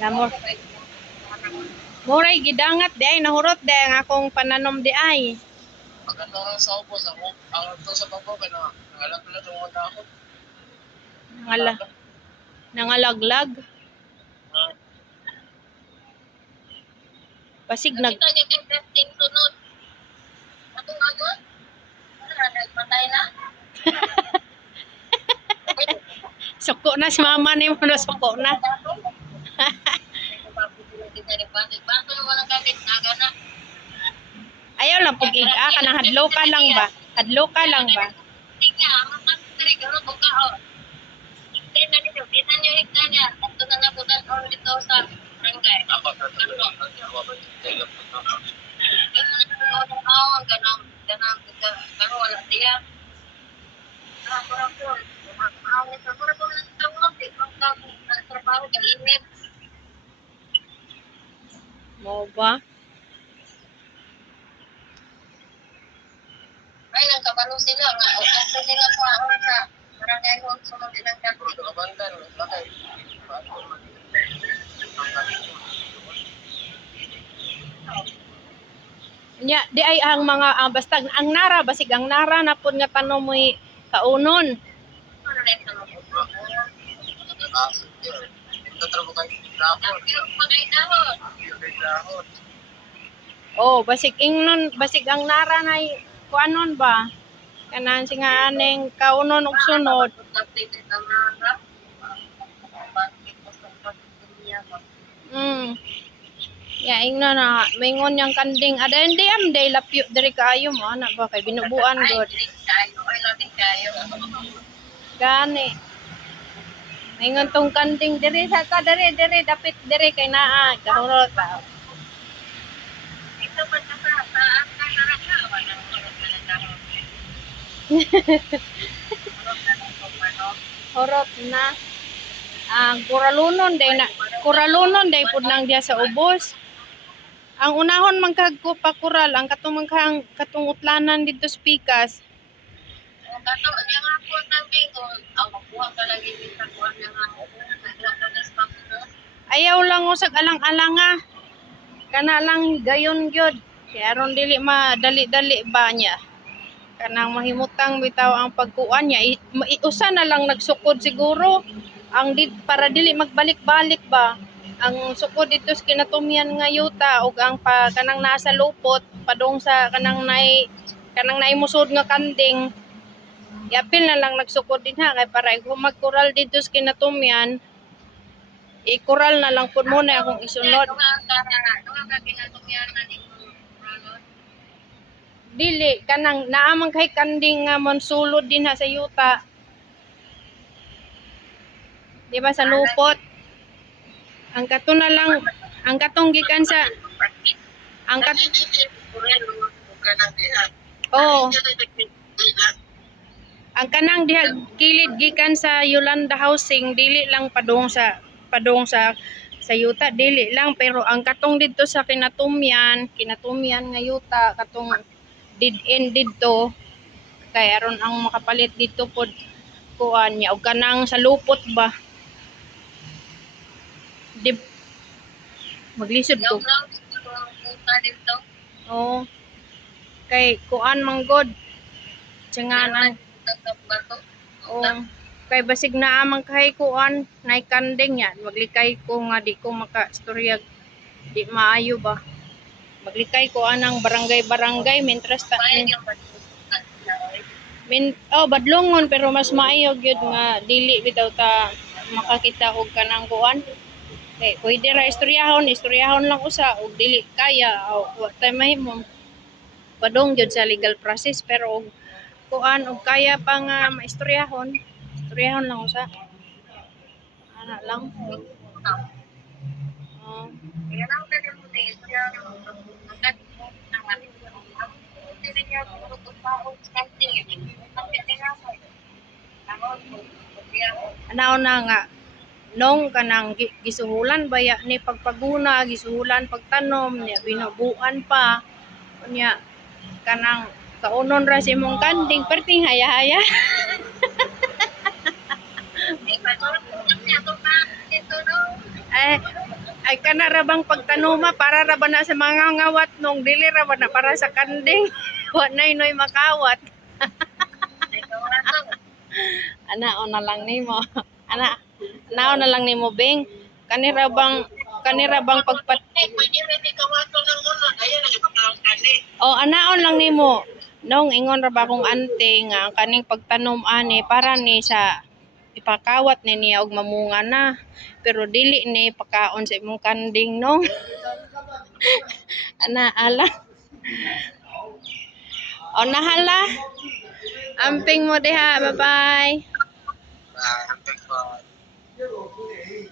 Namor. Muray gidangat di ay nahurot di ang akong pananom di ay. Maganda lang sa ubos. Ang ito sa babo, nangalag na itong mga dahon. Nangalaglag. Pasig nag... Kita niya din testing sunod. Atong agad? Nagpatay na? Suko na si mama ni mo na suko na. Ayaw lang pag iga ka ng hadlo ka lang ba? Hadlo ka lang ba? Mo ba? Ay, nagkabalo sila nga. Ato sila kuhaon sa barangay hall sunod ilang dako. Ito kabandan, bakay. Nya di ay ang mga basta ang nara basig ang nara na pud nga tanom mo kaunon. Oh, basig ingnon basig ang nara na kuanon ba? Kanan si nga aning kaunon og sunod. Ya ingnon na maingon yang kanding ada hindi am day lapyo diri kaayo mo ana ba kay binubuan god. Gani. Maingon tong kanding diri sa ka diri dapit diri kay naa kahurot ta. Horot na. Ang kuralunon day pud nang diya sa ubos. Ang unahon man kag pakural ang katong katong utlanan dito sa Pikas. Ayaw lang usag alang-alanga. Kana lang gayon gyud. Kaya aron dili madali-dali ba niya. Kanang mahimutang bitaw ang pagkuan niya. Usa na lang nagsukod siguro. Para dili magbalik-balik ba. Ang sukod dito sa kinatumyan nga yuta ug ang kanang nasa lupot padung sa kanang naimusod nga kanding. Yapil na lang nagsukod din ha kay para kung magkural dito sa kinatumyan ikural na lang pud muna akong isunod. Dili kanang naamang kay kanding nga monsulod din ha sa yuta. Di ba sa lupot? Ang kato na lang ang katong gikan sa ang kanang diha kilid gikan sa Yolanda Housing dili lang padung sa yuta dili lang pero ang katong didto sa kinatumyan nga yuta katong dead end didto kay aron ang makapalit dito pod kuan niya og kanang sa lupot ba di maglisod ko oh kay kuan manggod tsinganan oh kay basig naa man kay kuan nay kanding yan maglikay ko nga di ko maka-istorya di maayo ba maglikay ko anang barangay mentras ta badlongon pero mas maayo gyud nga dili bitaw ta makakita og kanang kuan kay pwede ra istoryahon lang usa og dili kaya wa tay mahimo padung gyud sa legal process pero og kuan og kaya pa nga maistoryahon lang usa ana lang anaw na nga nung kanang gisuhulan baya ni pagpaguna gisuhulan pagtanom niya binubuan pa unya kanang kaunon ra si mong kanding perting haya-haya eh Ay kana ra bang pagtanuma para ra ba na sa mga ngawat nung dili ra ba na para sa kanding. Wa nay noy makawat. Ikaw na lang. Ana na lang nimo. Ana na lang nimo Bing. Kanira bang pagpat Pwede rin ikawato ng unod. Ayan, nagpapalong kani. o anaon lang nimo. Nung ingon ra ba akong ante nga ang kaning pagtanom ani para ni sa ipakawat ni niya og mamunga na. Pero dili ni pakaon sa imong kanding no. Ana ala. O nahala. Amping mo diha. Bye-bye. Ah, thanks for